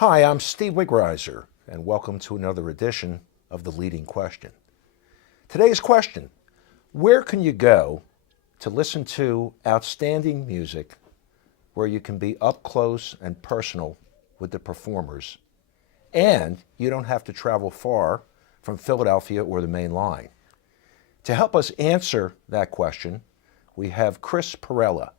Hi, I'm Steve Wigrizer, and welcome to another edition of The Leading Question. Today's question: where can you go to listen to outstanding music where you can be up close and personal with the performers, and you don't have to travel far from Philadelphia or the main line? To help us answer that question, we have Chris Perella.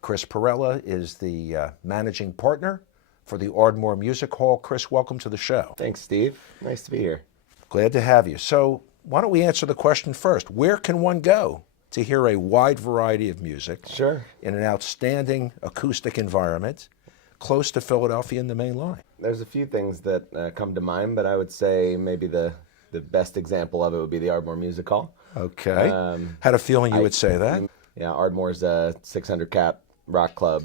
Chris Perella is the managing partner for the Ardmore Music Hall. Chris, welcome to the show. Thanks, Steve. Nice to be here. Glad to have you. So why don't we answer the question first? Where can one go to hear a wide variety of music Sure. in an outstanding acoustic environment close to Philadelphia and the main line? There's a few things that come to mind, but I would say maybe the best example of it would be the Ardmore Music Hall. Okay. Had a feeling you would say that. Yeah, Ardmore's a 600 cap rock club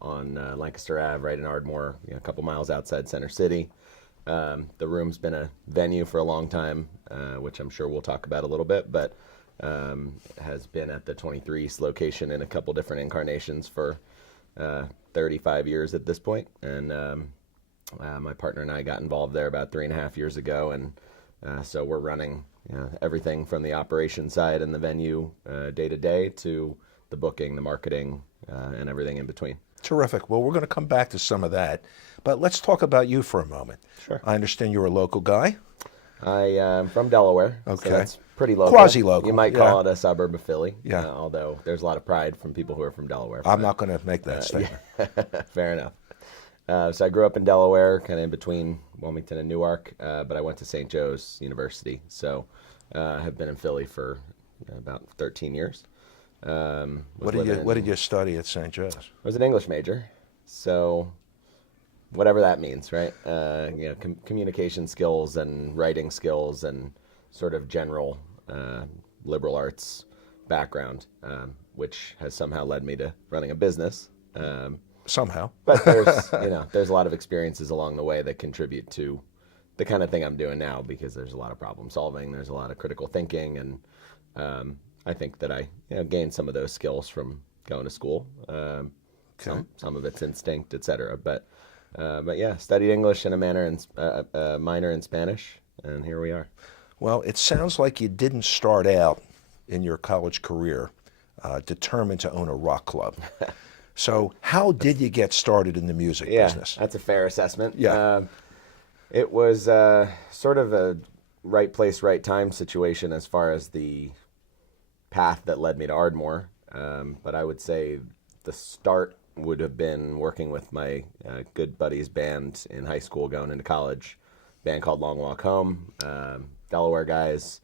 on Lancaster Ave, right in Ardmore, a couple miles outside Center City. The room's been a venue for a long time, which I'm sure we'll talk about a little bit, but has been at the 23 East location in a couple different incarnations for 35 years at this point. And my partner and I got involved there about 3.5 years ago, and so we're running everything from the operation side and the venue day to day to the booking, the marketing, and everything in between. Terrific. Well, we're going to come back to some of that, but let's talk about you for a moment. Sure. I understand you're a local guy. I am from Delaware, Okay. so that's pretty local. Quasi-local, You might call it a suburb of Philly, Yeah. Although there's a lot of pride from people who are from Delaware. I'm not going to make that statement. Fair enough. So I grew up in Delaware, kind of in between Wilmington and Newark, but I went to St. Joe's University, so have been in Philly for about 13 years. What did you study at St. Joe's? I was an English major, so whatever that means, right? Communication skills and writing skills and sort of general liberal arts background, which has somehow led me to running a business. Somehow. But there's a lot of experiences along the way that contribute to the kind of thing I'm doing now, because there's a lot of problem solving, there's a lot of critical thinking, and I think that I gained some of those skills from going to school. Okay. Some of it's instinct, etc. But yeah, studied English and a minor in Spanish, and here we are. Well, it sounds like you didn't start out in your college career determined to own a rock club. So how did you get started in the music business? That's a fair assessment. Yeah. It was sort of a right place, right time situation as far as the path that led me to Ardmore. But I would say the start would have been working with my good buddy's band in high school going into college, band called Long Walk Home. Delaware guys,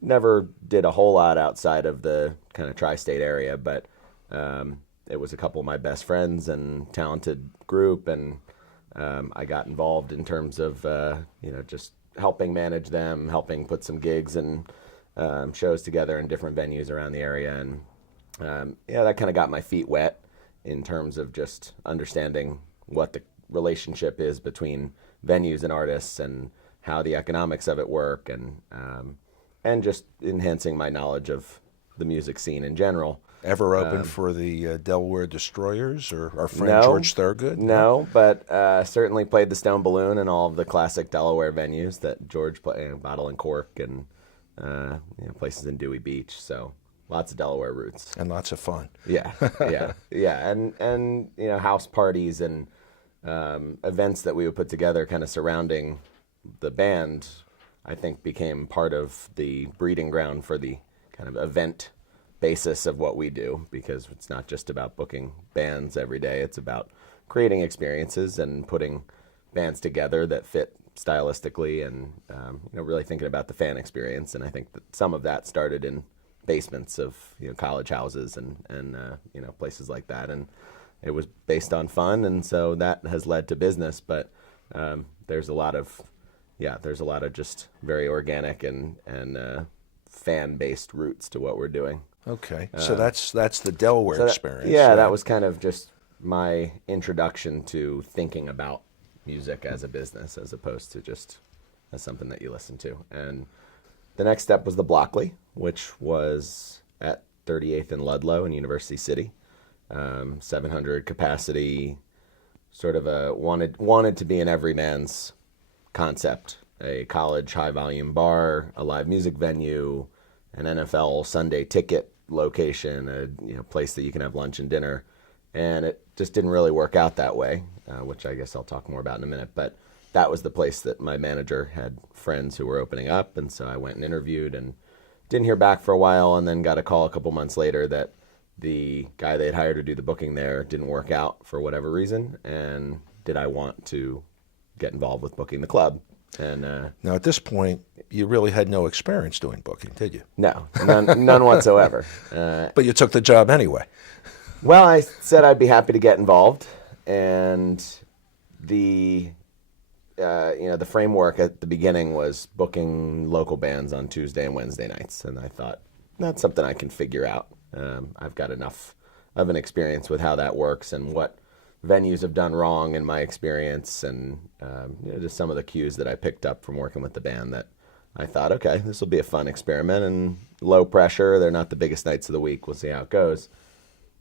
never did a whole lot outside of the kind of tri-state area, but it was a couple of my best friends and talented group, and I got involved in terms of just helping manage them, helping put some gigs and shows together in different venues around the area, and that kind of got my feet wet in terms of just understanding what the relationship is between venues and artists and how the economics of it work, and just enhancing my knowledge of the music scene in general. Ever open for the Delaware Destroyers or our friend George Thurgood? No, but certainly played the Stone Balloon and all of the classic Delaware venues that George played, Bottle and Cork, and places in Dewey Beach. So lots of Delaware roots And lots of fun. Yeah, and house parties and events that we would put together, kind of surrounding the band, I think became part of the breeding ground for the kind of event basis of what we do, because it's not just about booking bands every day. It's about creating experiences and putting bands together that fit stylistically, and really thinking about the fan experience. And I think that some of that started in basements of college houses and places like that, and it was based on fun, and so that has led to business. But there's a lot of just very organic and fan based roots to what we're doing. Okay, so that's the Delaware experience. Yeah, right? that was kind of just my introduction to thinking about music as a business, as opposed to just as something that you listen to. And the next step was the Blockley, which was at 38th and Ludlow in University City. 700 capacity, sort of a wanted to be an everyman's concept, a college high volume bar, a live music venue, an NFL Sunday ticket location, a place that you can have lunch and dinner. And it just didn't really work out that way, which I guess I'll talk more about in a minute. But that was the place that my manager had friends who were opening up, and so I went and interviewed and didn't hear back for a while, and then got a call a couple months later that the guy they had hired to do the booking there didn't work out for whatever reason, and did I want to get involved with booking the club. And now at this point, you really had no experience doing booking, did you? No, none whatsoever. But you took the job anyway. Well, I said I'd be happy to get involved, and the the framework at the beginning was booking local bands on Tuesday and Wednesday nights, and I thought that's something I can figure out. I've got enough of an experience with how that works and what venues have done wrong in my experience, and just some of the cues that I picked up from working with the band that I thought, okay, this will be a fun experiment and low pressure. They're not the biggest nights of the week. We'll see how it goes.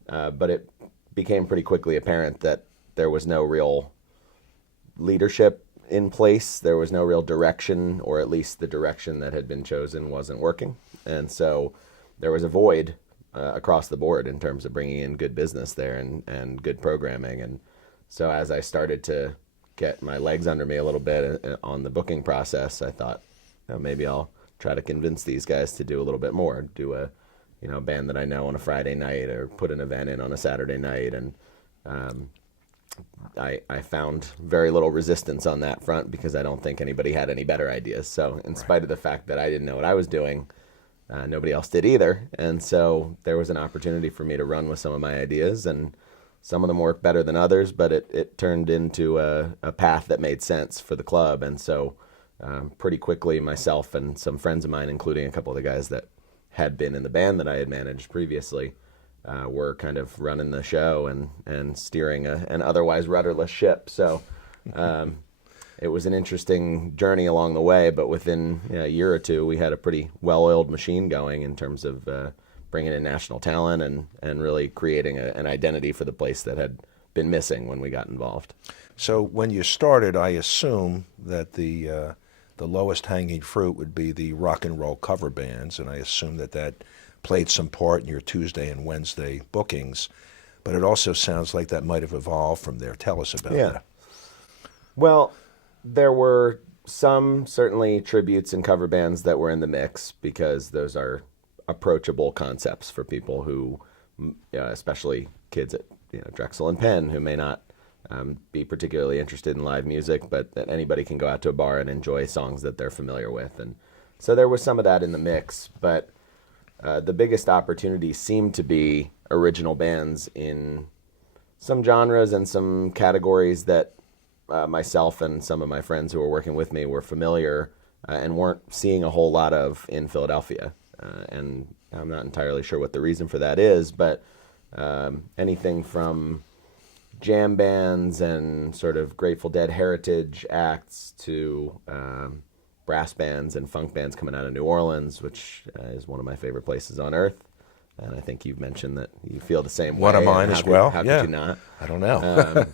But it became pretty quickly apparent that there was no real leadership in place. There was no real direction, or at least the direction that had been chosen wasn't working. And so there was a void across the board in terms of bringing in good business there and good programming. And so as I started to get my legs under me a little bit on the booking process, I thought, maybe I'll try to convince these guys to do a little bit more, do a band that I know on a Friday night, or put an event in on a Saturday night. And I found very little resistance on that front because I don't think anybody had any better ideas. So in spite of the fact that I didn't know what I was doing, nobody else did either. And so there was an opportunity for me to run with some of my ideas, and some of them worked better than others, but it turned into a path that made sense for the club. And so pretty quickly, myself and some friends of mine, including a couple of the guys that had been in the band that I had managed previously, were kind of running the show and steering an otherwise rudderless ship. So it was an interesting journey along the way, but within a year or two, we had a pretty well-oiled machine going in terms of bringing in national talent and really creating an identity for the place that had been missing when we got involved. So when you started, I assume that the lowest hanging fruit would be the rock and roll cover bands, and I assume that played some part in your Tuesday and Wednesday bookings, but it also sounds like that might have evolved from there. Tell us about that. Well, there were some certainly tributes and cover bands that were in the mix, because those are approachable concepts for people who, especially kids at Drexel and Penn, who may not be particularly interested in live music, but that anybody can go out to a bar and enjoy songs that they're familiar with. And so there was some of that in the mix, but the biggest opportunity seemed to be original bands in some genres and some categories that myself and some of my friends who were working with me were familiar and weren't seeing a whole lot of in Philadelphia. And I'm not entirely sure what the reason for that is, but anything from jam bands and sort of Grateful Dead heritage acts to brass bands and funk bands coming out of New Orleans, which is one of my favorite places on earth. And I think you've mentioned that you feel the same way. One of mine as well. How could you not? I don't know.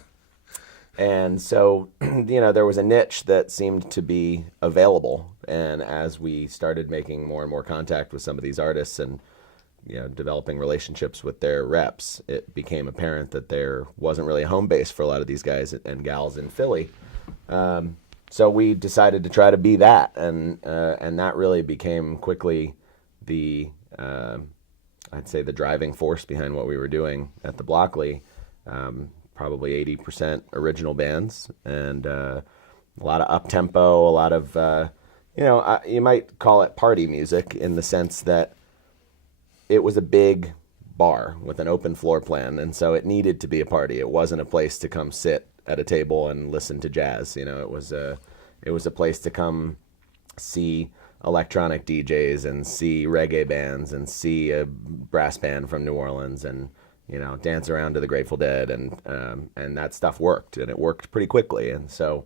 And so, there was a niche that seemed to be available. And as we started making more and more contact with some of these artists and developing relationships with their reps, it became apparent that there wasn't really a home base for a lot of these guys and gals in Philly. So we decided to try to be that, and that really became quickly the I'd say the driving force behind what we were doing at the Blockley. Probably 80% original bands, and a lot of up-tempo, a lot of, you might call it party music in the sense that it was a big bar with an open floor plan, and so it needed to be a party. It wasn't a place to come sit at a table and listen to jazz. It was a place to come see electronic DJs and see reggae bands and see a brass band from New Orleans and dance around to the Grateful Dead, and that stuff worked, and it worked pretty quickly. And so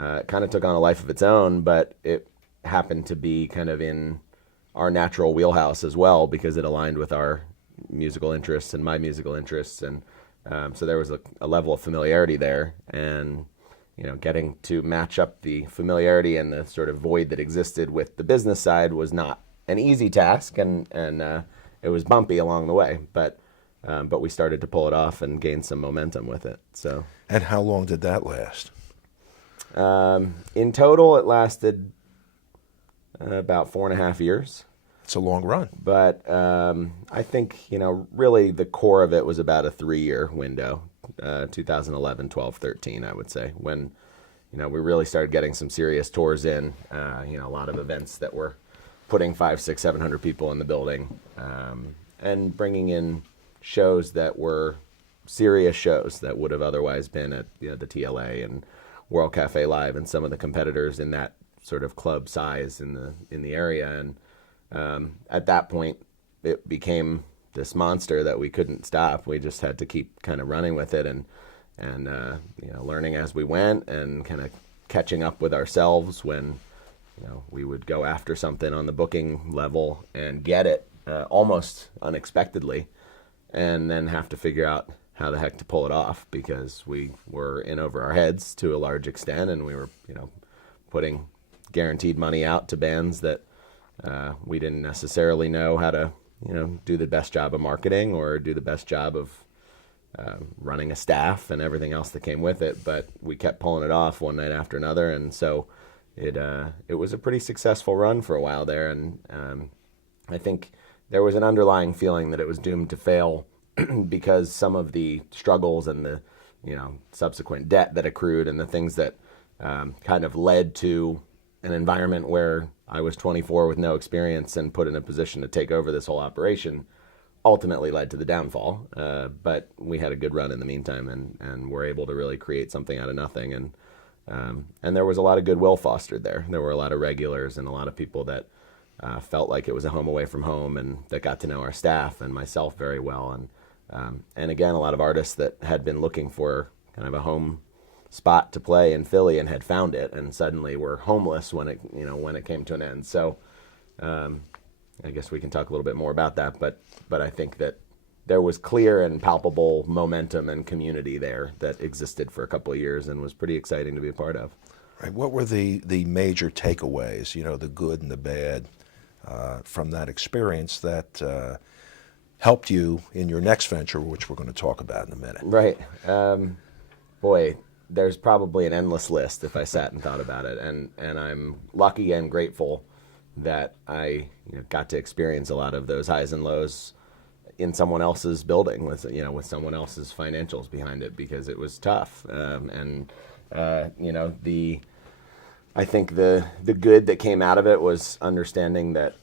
it kind of took on a life of its own, but it happened to be kind of in our natural wheelhouse as well, because it aligned with our musical interests and my musical interests. And So there was a level of familiarity there, and getting to match up the familiarity and the sort of void that existed with the business side was not an easy task, and it was bumpy along the way, but we started to pull it off and gain some momentum with it. So. And how long did that last? In total, it lasted about 4.5 years. It's a long run. But I think, really the core of it was about a 3-year window, 2011, 12, 13, I would say, when, we really started getting some serious tours in, a lot of events that were putting 500, 600, 700 people in the building, and bringing in shows that were serious shows that would have otherwise been at the TLA and World Cafe Live and some of the competitors in that sort of club size in the area. And at that point, it became this monster that we couldn't stop. We just had to keep kind of running with it and learning as we went and kind of catching up with ourselves when we would go after something on the booking level and get it almost unexpectedly, and then have to figure out how the heck to pull it off, because we were in over our heads to a large extent, and we were putting guaranteed money out to bands that we didn't necessarily know how to do the best job of marketing or do the best job of running a staff and everything else that came with it, but we kept pulling it off one night after another, and so it was a pretty successful run for a while there. And I think there was an underlying feeling that it was doomed to fail because some of the struggles and the subsequent debt that accrued and the things that kind of led to an environment where I was 24 with no experience and put in a position to take over this whole operation ultimately led to the downfall. But we had a good run in the meantime, and were able to really create something out of nothing. And there was a lot of goodwill fostered there. There were a lot of regulars and a lot of people that felt like it was a home away from home, and that got to know our staff and myself very well. And again, a lot of artists that had been looking for kind of a home spot to play in Philly and had found it, and suddenly were homeless when it came to an end. So I guess we can talk a little bit more about that, but I think that there was clear and palpable momentum and community there that existed for a couple of years and was pretty exciting to be a part of. Right. What were the major takeaways, the good and the bad, from that experience that helped you in your next venture, which we're going to talk about in a minute? Right. Boy, there's probably an endless list if I sat and thought about it. And I'm lucky and grateful that I got to experience a lot of those highs and lows in someone else's building with someone else's financials behind it, because it was tough. I think the good that came out of it was understanding that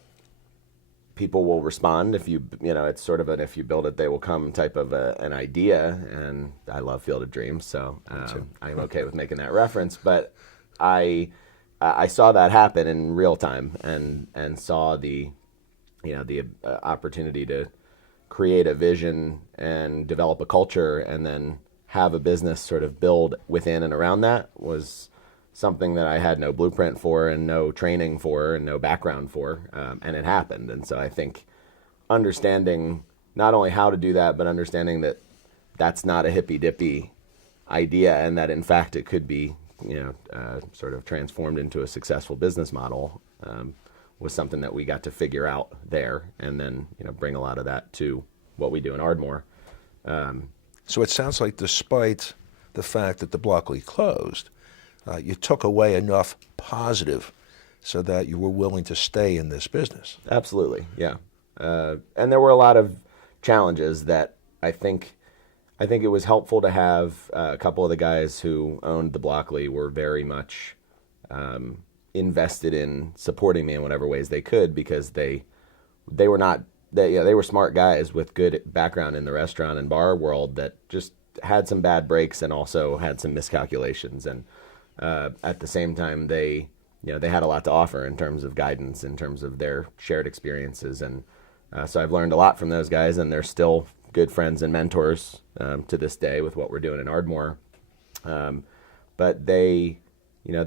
people will respond if it's sort of an if you build it they will come type of an idea, and I love Field of Dreams, so I'm okay with making that reference. But I saw that happen in real time, and saw the opportunity to create a vision and develop a culture, and then have a business sort of build within and around that was something that I had no blueprint for and no training for and no background for, and it happened. And so I think understanding not only how to do that, but understanding that that's not a hippy-dippy idea, and that in fact it could be sort of transformed into a successful business model, was something that we got to figure out there, and then bring a lot of that to what we do in Ardmore. So it sounds like despite the fact that the Blockley closed, you took away enough positive so that you were willing to stay in this business. Absolutely, yeah. And there were a lot of challenges that I think it was helpful to have a couple of the guys who owned the Blockley were very much invested in supporting me in whatever ways they could, because they were smart guys with good background in the restaurant and bar world that just had some bad breaks and also had some miscalculations. And at the same time, they had a lot to offer in terms of guidance, in terms of their shared experiences. And so I've learned a lot from those guys, and they're still good friends and mentors to this day with what we're doing in Ardmore. But they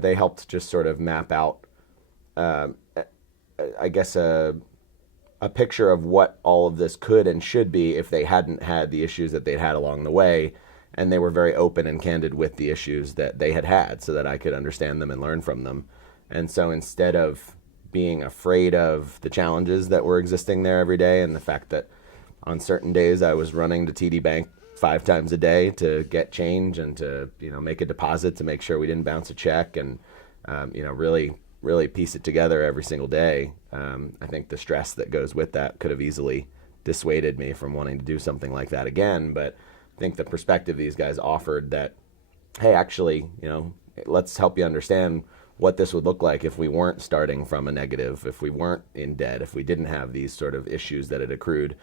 helped just sort of map out, I guess, a a picture of what all of this could and should be if they hadn't had the issues that they'd had along the way. And they were very open and candid with the issues that they had had so that I could understand them and learn from them. And so instead of being afraid of the challenges that were existing there every day and the fact that on certain days I was running to TD Bank 5 times a day to get change and to, make a deposit to make sure we didn't bounce a check and, really piece it together every single day. I think the stress that goes with that could have easily dissuaded me from wanting to do something like that again. But I think the perspective these guys offered that, hey, actually, let's help you understand what this would look like if we weren't starting from a negative, if we weren't in debt, if we didn't have these sort of issues that had accrued.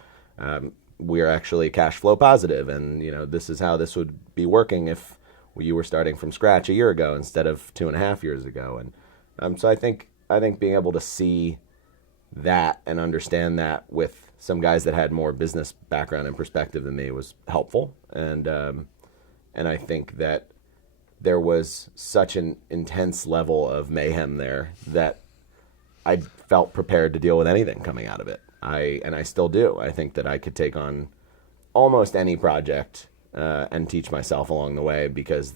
We're actually cash flow positive, and this is how this would be working if you were starting from scratch a year ago instead of 2.5 years ago. And so I think being able to see that and understand that with some guys that had more business background and perspective than me was helpful. And I think that there was such an intense level of mayhem there that I felt prepared to deal with anything coming out of it. I still do. I think that I could take on almost any project and teach myself along the way, because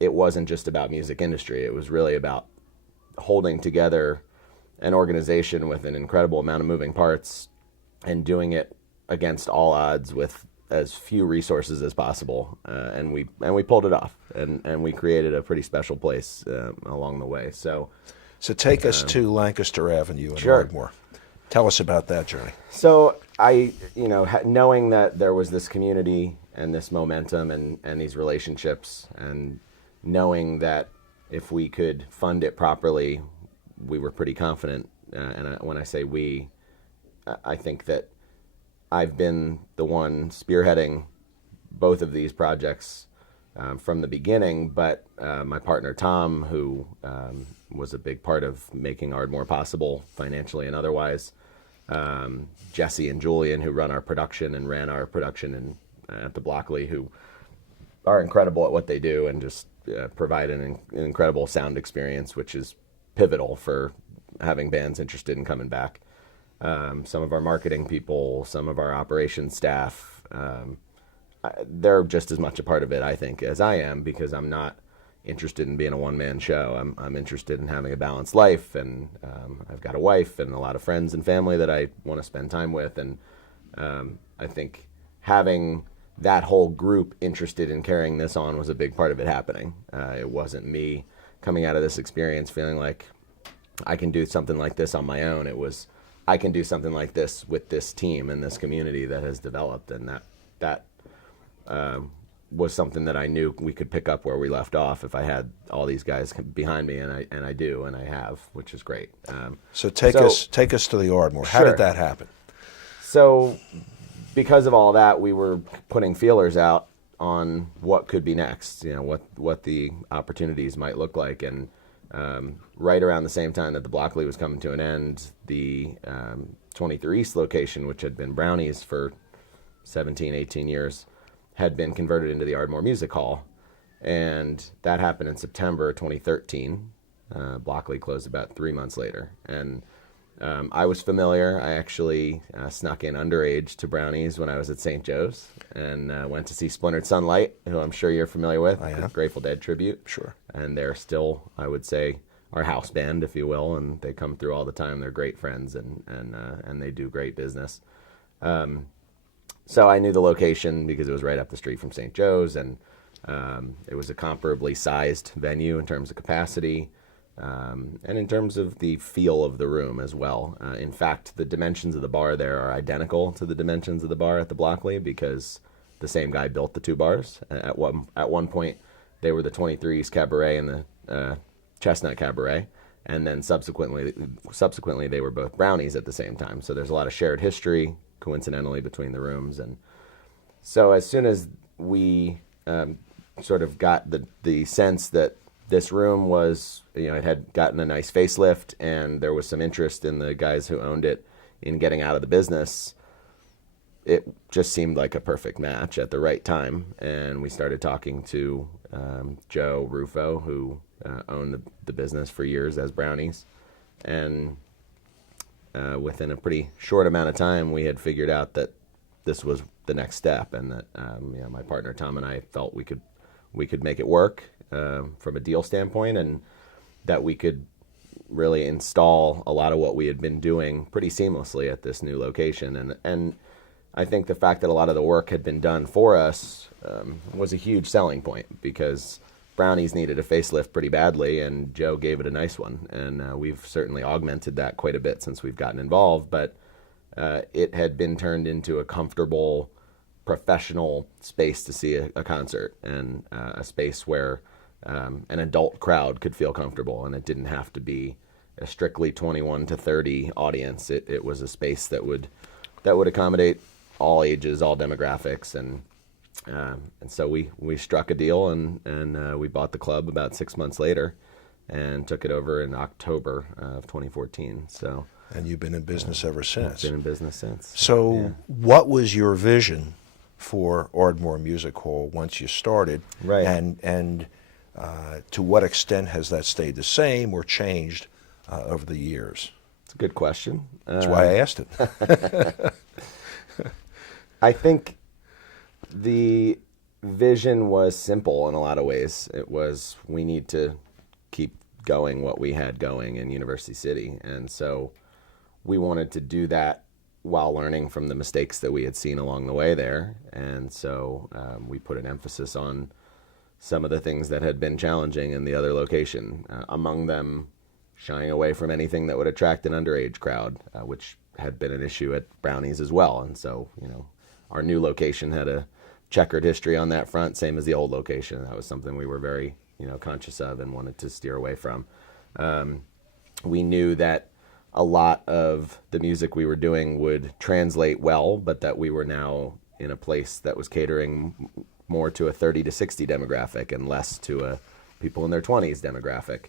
it wasn't just about music industry. It was really about holding together an organization with an incredible amount of moving parts and doing it against all odds with as few resources as possible. And we pulled it off, and we created a pretty special place along the way. So take us to Lancaster Avenue in Sure. Ardmore. Tell us about that journey. So I, knowing that there was this community and this momentum and these relationships, and knowing that if we could fund it properly, we were pretty confident. When I say we, I think that I've been the one spearheading both of these projects from the beginning, but my partner Tom, who was a big part of making Ardmore possible financially and otherwise, Jesse and Julian, who run our production and ran our production at the Blockley, who are incredible at what they do and just provide an incredible sound experience, which is pivotal for having bands interested in coming back. Some of our marketing people, some of our operations staff, they're just as much a part of it, I think, as I am, because I'm not interested in being a one-man show. I'm interested in having a balanced life, and I've got a wife and a lot of friends and family that I want to spend time with, and I think having that whole group interested in carrying this on was a big part of it happening. It wasn't me coming out of this experience feeling like I can do something like this on my own. It was, I can do something like this with this team and this community that has developed, and that was something that I knew we could pick up where we left off if I had all these guys behind me, and I do, and I have, which is great. So take us to the Ardmore. How Sure. did that happen? So because of all that, we were putting feelers out on what could be next, what the opportunities might look like. And right around the same time that the Blockley was coming to an end, the 23 East location, which had been Brownie's for 17, 18 years, had been converted into the Ardmore Music Hall. And that happened in September 2013. Blockley closed about 3 months later. And I was familiar. I actually snuck in underage to Brownie's when I was at St. Joe's, and went to see Splintered Sunlight, who I'm sure you're familiar with. I am. Grateful Dead tribute. Sure. And they're still, I would say, our house band, if you will, and they come through all the time. They're great friends, and they do great business. So I knew the location because it was right up the street from St. Joe's, and it was a comparably sized venue in terms of capacity. And in terms of the feel of the room as well. In fact, the dimensions of the bar there are identical to the dimensions of the bar at the Blockley, because the same guy built the two bars. At one point, they were the 23's Cabaret and the Chestnut Cabaret, and then subsequently they were both Brownies at the same time. So there's a lot of shared history, coincidentally, between the rooms. And so as soon as we sort of got the sense that this room was, it had gotten a nice facelift, and there was some interest in the guys who owned it in getting out of the business, it just seemed like a perfect match at the right time. And we started talking to Joe Rufo, who owned the business for years as Brownies. And within a pretty short amount of time, we had figured out that this was the next step, and that my partner Tom and I felt we could make it work from a deal standpoint, and that we could really install a lot of what we had been doing pretty seamlessly at this new location. And I think the fact that a lot of the work had been done for us was a huge selling point, because Brownies needed a facelift pretty badly, and Joe gave it a nice one. And we've certainly augmented that quite a bit since we've gotten involved, but it had been turned into a comfortable, professional space to see a concert, and a space where an adult crowd could feel comfortable, and it didn't have to be a strictly 21 to 30 audience. It was a space that would accommodate all ages, all demographics, and so we struck a deal, and we bought the club about 6 months later, and took it over in October of 2014. So. And you've been in business ever since. Been in business since. So, what was your vision for Ardmore Music Hall once you started? Right. And to what extent has that stayed the same or changed over the years? It's a good question. That's why I asked it. I think the vision was simple in a lot of ways. It was, we need to keep going what we had going in University City. And so we wanted to do that while learning from the mistakes that we had seen along the way there. And so we put an emphasis on some of the things that had been challenging in the other location, among them shying away from anything that would attract an underage crowd, which had been an issue at Brownies as well. And so, our new location had a checkered history on that front, same as the old location. That was something we were very, conscious of and wanted to steer away from. We knew that a lot of the music we were doing would translate well, but that we were now in a place that was catering more to a 30 to 60 demographic and less to a people in their 20s demographic.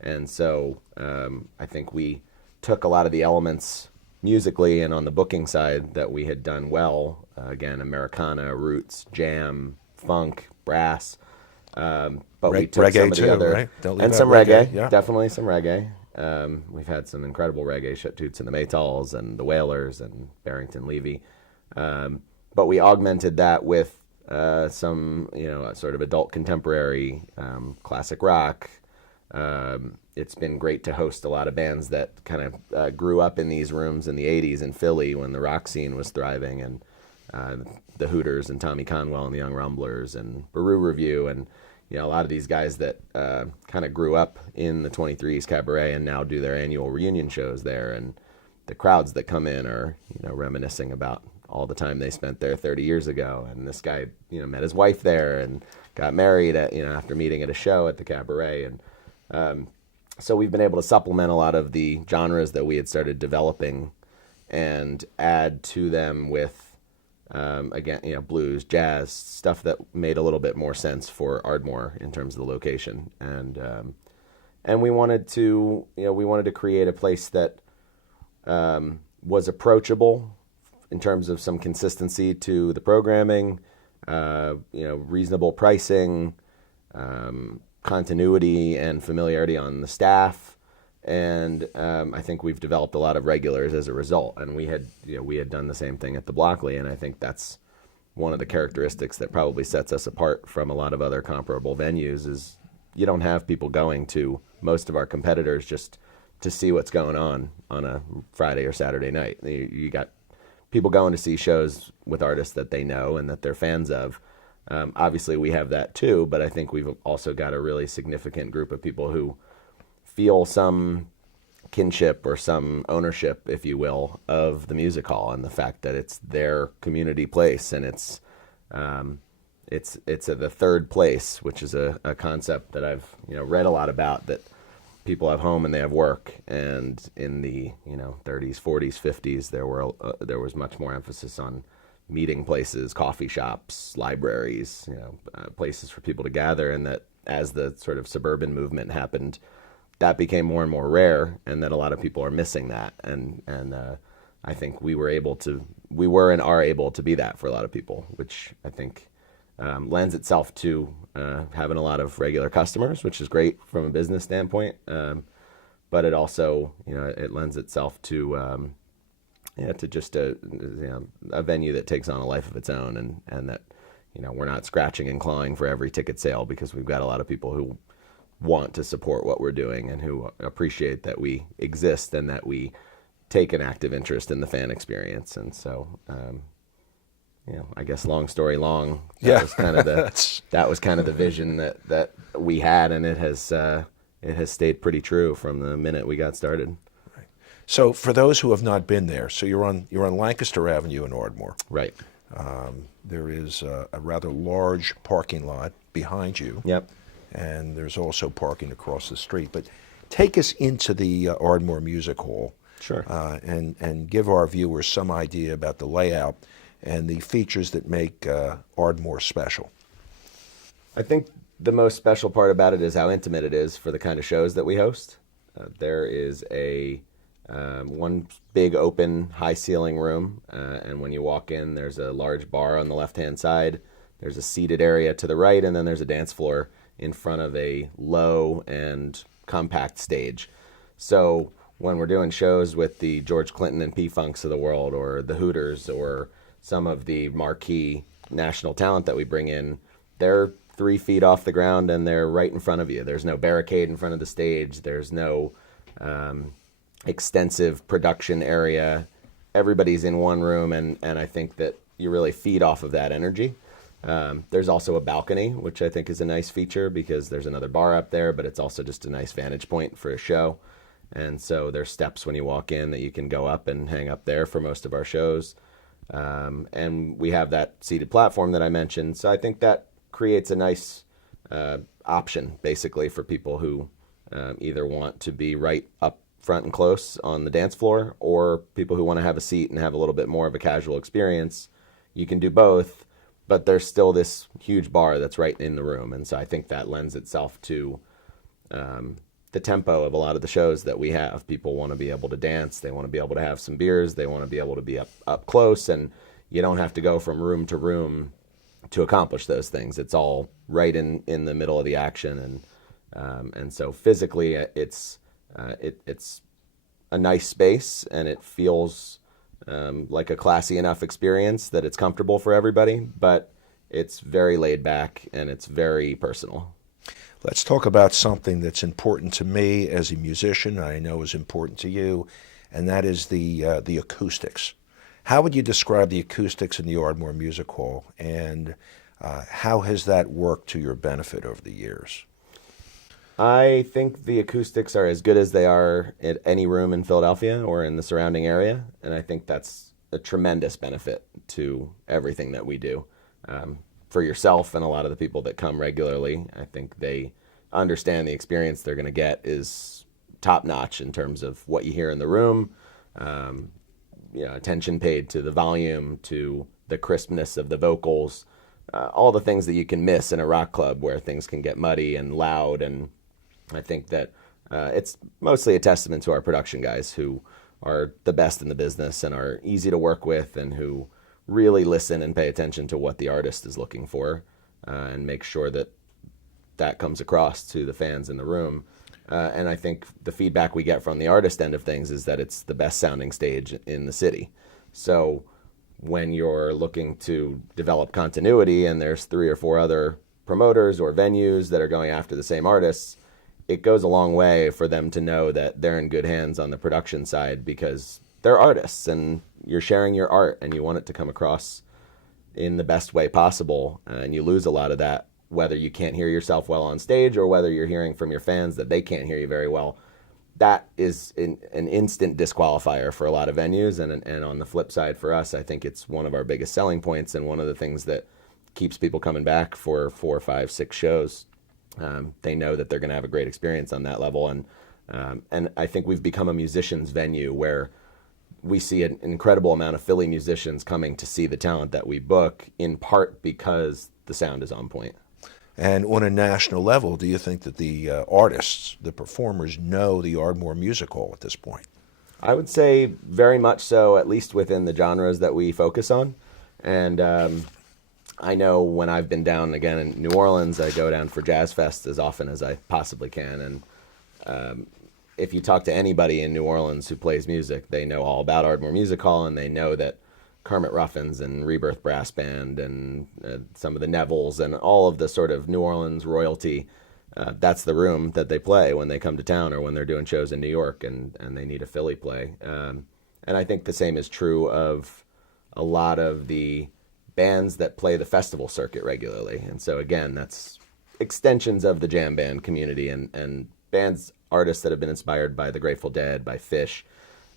And so I think we took a lot of the elements musically and on the booking side that we had done well, again, Americana, roots, jam, funk, brass, but we took reggae some of the too, other, right? And some reggae, yeah. Definitely some reggae. We've had some incredible reggae, Toots and the Maytals and the Wailers and Barrington Levy. But we augmented that with some, sort of adult contemporary, classic rock. It's been great to host a lot of bands that kind of grew up in these rooms in the 80s in Philly when the rock scene was thriving, and the Hooters and Tommy Conwell and the Young Rumblers and Baru Review, and a lot of these guys that kind of grew up in the 23s Cabaret and now do their annual reunion shows there, and the crowds that come in are reminiscing about all the time they spent there 30 years ago. And this guy met his wife there and got married at after meeting at a show at the Cabaret. And so we've been able to supplement a lot of the genres that we had started developing and add to them with again, blues, jazz, stuff that made a little bit more sense for Ardmore in terms of the location. And we wanted to create a place that was approachable in terms of some consistency to the programming, reasonable pricing, continuity and familiarity on the staff. And I think we've developed a lot of regulars as a result. And we had done the same thing at the Blockley, and I think that's one of the characteristics that probably sets us apart from a lot of other comparable venues. Is you don't have people going to most of our competitors just to see what's going on a Friday or Saturday night. You got people going to see shows with artists that they know and that they're fans of. Obviously, we have that too, but I think we've also got a really significant group of people who feel some kinship or some ownership, if you will, of the music hall and the fact that it's their community place, and it's at the third place, which is a concept that I've read a lot about, that people have home and they have work. And in the 30s, 40s, 50s, there was much more emphasis on meeting places, coffee shops, libraries, places for people to gather, and that as the sort of suburban movement happened, that became more and more rare, and that a lot of people are missing that. And I think we were and are able to be that for a lot of people, which I think lends itself to having a lot of regular customers, which is great from a business standpoint. but it also, it lends itself to, to just a venue that takes on a life of its own, and that, we're not scratching and clawing for every ticket sale, because we've got a lot of people who want to support what we're doing and who appreciate that we exist and that we take an active interest in the fan experience. And so, I guess long story long, that was kind of the vision that we had, and it has stayed pretty true from the minute we got started. Right. So for those who have not been there, so you're on Lancaster Avenue in Ardmore. Right. There is a rather large parking lot behind you. Yep. And there's also parking across the street. But take us into the Ardmore Music Hall. Sure. And give our viewers some idea about the layout and the features that make Ardmore special. I think the most special part about it is how intimate it is for the kind of shows that we host. There is one big open high ceiling room, and when you walk in, there's a large bar on the left-hand side. There's a seated area to the right, and then there's a dance floor in front of a low and compact stage. So when we're doing shows with the George Clinton and P-Funks of the world, or the Hooters, or some of the marquee national talent that we bring in, they're 3 feet off the ground and they're right in front of you. There's no barricade in front of the stage. There's no extensive production area. Everybody's in one room, and I think that you really feed off of that energy. There's also a balcony, which I think is a nice feature, because there's another bar up there, but it's also just a nice vantage point for a show. And so there's steps when you walk in that you can go up and hang up there for most of our shows. And we have that seated platform that I mentioned. So I think that creates a nice option, basically, for people who either want to be right up front and close on the dance floor, or people who want to have a seat and have a little bit more of a casual experience. You can do both, but there's still this huge bar that's right in the room. And so I think that lends itself to the tempo of a lot of the shows that we have. People want to be able to dance. They want to be able to have some beers. They want to be able to be up close, and you don't have to go from room to room to accomplish those things. It's all right in the middle of the action. And so physically it's a nice space, and it feels like a classy enough experience that it's comfortable for everybody, but it's very laid back and it's very personal. Let's talk about something that's important to me as a musician, and I know is important to you, and that is the acoustics. How would you describe the acoustics in the Ardmore Music Hall, and how has that worked to your benefit over the years? I think the acoustics are as good as they are at any room in Philadelphia or in the surrounding area, and I think that's a tremendous benefit to everything that we do. For yourself and a lot of the people that come regularly, I think they understand the experience they're going to get is top notch in terms of what you hear in the room, attention paid to the volume, to the crispness of the vocals, all the things that you can miss in a rock club where things can get muddy and loud. And I think that it's mostly a testament to our production guys, who are the best in the business and are easy to work with, and who really listen and pay attention to what the artist is looking for, and make sure that that comes across to the fans in the room. And I think the feedback we get from the artist end of things is that it's the best sounding stage in the city. So when you're looking to develop continuity and there's 3 or 4 other promoters or venues that are going after the same artists, it goes a long way for them to know that they're in good hands on the production side, because they're artists and you're sharing your art and you want it to come across in the best way possible. And you lose a lot of that, whether you can't hear yourself well on stage or whether you're hearing from your fans that they can't hear you very well. That is an instant disqualifier for a lot of venues. And on the flip side for us, I think it's one of our biggest selling points and one of the things that keeps people coming back for 4, 5, 6 shows. They know that they're going to have a great experience on that level. And I think we've become a musician's venue where we see an incredible amount of Philly musicians coming to see the talent that we book, in part because the sound is on point. And on a national level, do you think that the artists, the performers, know the Ardmore Music Hall at this point? I would say very much so, at least within the genres that we focus on. And I know when I've been down again in New Orleans, I go down for Jazz Fest as often as I possibly can. And if you talk to anybody in New Orleans who plays music, they know all about Ardmore Music Hall, and they know that Kermit Ruffins and Rebirth Brass Band and some of the Nevilles and all of the sort of New Orleans royalty, that's the room that they play when they come to town or when they're doing shows in New York and they need a Philly play. And I think the same is true of a lot of the bands that play the festival circuit regularly. And so, again, that's extensions of the jam band community and bands, artists that have been inspired by the Grateful Dead, by Phish.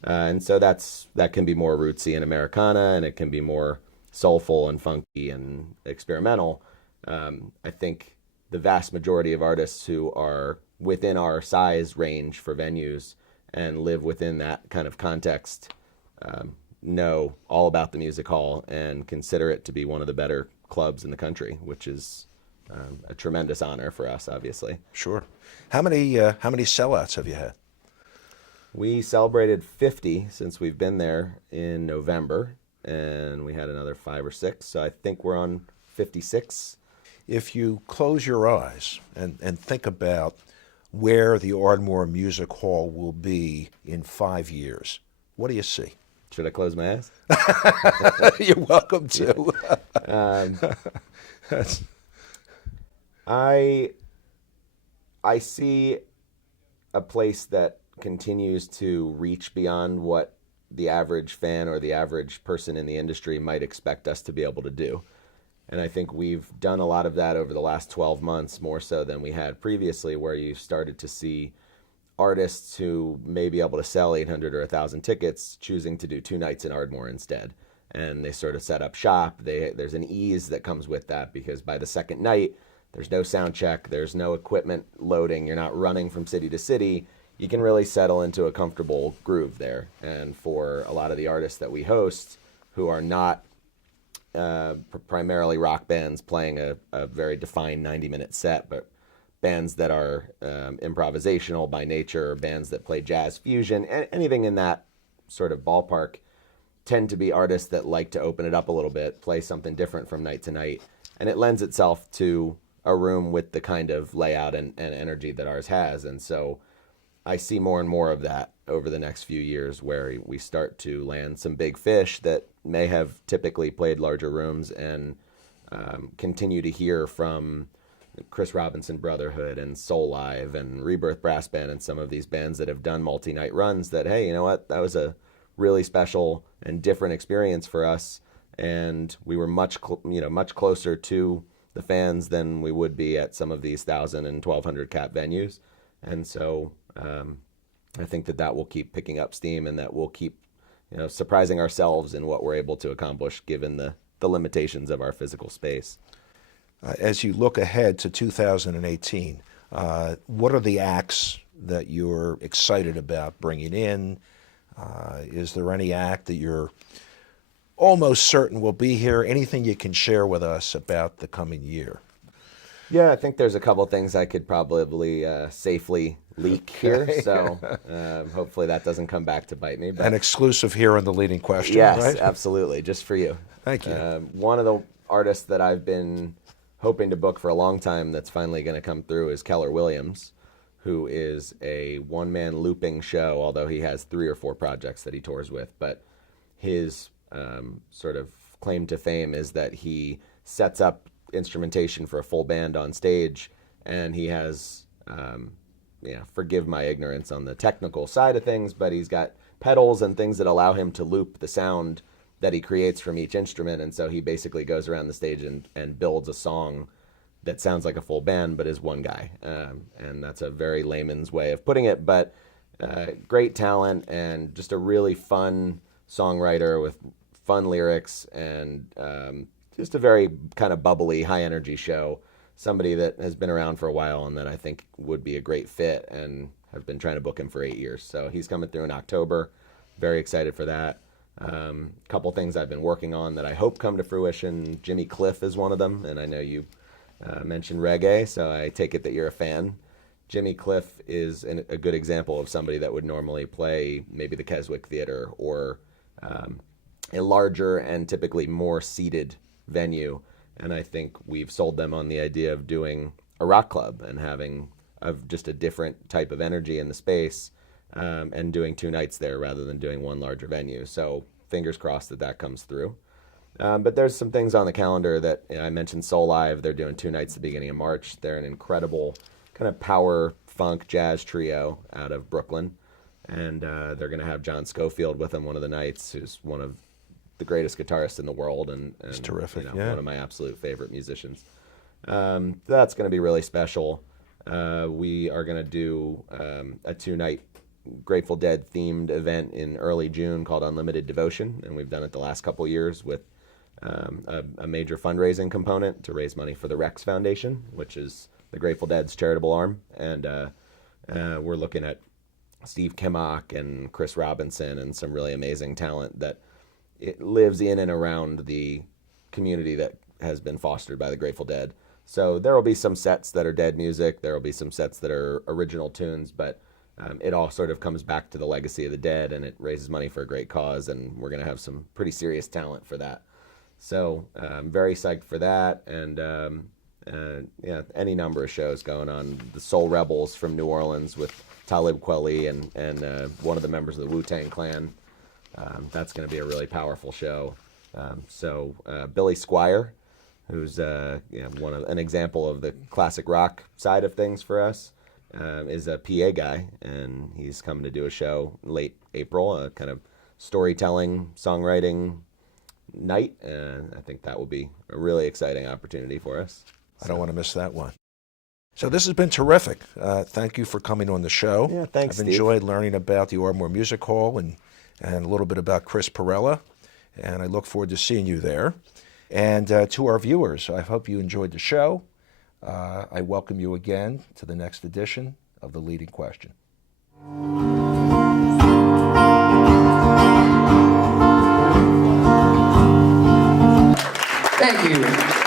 And so that can be more rootsy and Americana, and it can be more soulful and funky and experimental. I think the vast majority of artists who are within our size range for venues and live within that kind of context know all about the music hall and consider it to be one of the better clubs in the country, which is a tremendous honor for us, obviously. Sure. How many sellouts have you had? We celebrated 50 since we've been there in November, and we had another 5 or 6, so I think we're on 56. If you close your eyes and think about where the Ardmore Music Hall will be in 5 years, what do you see? Should I close my eyes? You're welcome to. I see a place that continues to reach beyond what the average fan or the average person in the industry might expect us to be able to do. And I think we've done a lot of that over the last 12 months, more so than we had previously, where you started to see artists who may be able to sell 800 or 1,000 tickets choosing to do 2 nights in Ardmore instead. And they sort of set up shop. There's an ease that comes with that, because by the second night, there's no sound check, there's no equipment loading, you're not running from city to city. You can really settle into a comfortable groove there. And for a lot of the artists that we host who are not primarily rock bands playing a very defined 90-minute set, but bands that are improvisational by nature, bands that play jazz fusion, anything in that sort of ballpark, tend to be artists that like to open it up a little bit, play something different from night to night. And it lends itself to a room with the kind of layout and energy that ours has. And so I see more and more of that over the next few years, where we start to land some big fish that may have typically played larger rooms and continue to hear from Chris Robinson Brotherhood and Soul Live and Rebirth Brass Band and some of these bands that have done multi-night runs that, hey, you know what, that was a really special and different experience for us. And we were much closer to the fans than we would be at some of these 1,000 and 1,200 cap venues. And so I think that will keep picking up steam, and that will keep surprising ourselves in what we're able to accomplish given the limitations of our physical space. As you look ahead to 2018, what are the acts that you're excited about bringing in? Is there any act that you're almost certain will be here? Anything you can share with us about the coming year? Yeah, I think there's a couple things I could probably safely leak here, so hopefully that doesn't come back to bite me. But an exclusive here on The Leading Question, yes, right? Absolutely, just for you. Thank you. One of the artists that I've been hoping to book for a long time that's finally going to come through is Keller Williams, who is a one-man looping show, although he has 3 or 4 projects that he tours with. But his sort of claim to fame is that he sets up instrumentation for a full band on stage, and he has, forgive my ignorance on the technical side of things, but he's got pedals and things that allow him to loop the sound that he creates from each instrument. And so he basically goes around the stage and builds a song that sounds like a full band but is one guy. And that's a very layman's way of putting it, but great talent and just a really fun songwriter with fun lyrics and just a very kind of bubbly, high-energy show. Somebody that has been around for a while and that I think would be a great fit, and have been trying to book him for 8 years. So he's coming through in October. Very excited for that. A couple things I've been working on that I hope come to fruition. Jimmy Cliff is one of them, and I know you mentioned reggae, so I take it that you're a fan. Jimmy Cliff is a good example of somebody that would normally play maybe the Keswick Theater or a larger and typically more seated venue. And I think we've sold them on the idea of doing a rock club and having just a different type of energy in the space. and doing 2 nights there rather than doing one larger venue. So fingers crossed that that comes through. But there's some things on the calendar that I mentioned. Soul Live, they're doing 2 nights at the beginning of March. They're an incredible kind of power funk jazz trio out of Brooklyn. And they're going to have John Schofield with them one of the nights, who's one of the greatest guitarists in the world. And it's terrific, one of my absolute favorite musicians. That's going to be really special. We are going to do a 2-night Grateful Dead themed event in early June called Unlimited Devotion. And we've done it the last couple years with a major fundraising component to raise money for the Rex Foundation, which is the Grateful Dead's charitable arm. And we're looking at Steve Kimmock and Chris Robinson and some really amazing talent that it lives in and around the community that has been fostered by the Grateful Dead. So there will be some sets that are Dead music. There will be some sets that are original tunes, but it all sort of comes back to the legacy of the Dead, and it raises money for a great cause, and we're going to have some pretty serious talent for that. So I'm very psyched for that, and any number of shows going on. The Soul Rebels from New Orleans with Talib Kweli and one of the members of the Wu-Tang Clan. That's going to be a really powerful show. Billy Squire, who's an example of the classic rock side of things for us, is a PA guy, and he's coming to do a show late April, a kind of storytelling, songwriting night, and I think that will be a really exciting opportunity for us. I don't want to miss that one. So this has been terrific. Thank you for coming on the show. Yeah, thanks, I've Steve. enjoyed learning about the Ardmore Music Hall and a little bit about Chris Perella, and I look forward to seeing you there. And to our viewers, I hope you enjoyed the show. I welcome you again to the next edition of The Leading Question. Thank you.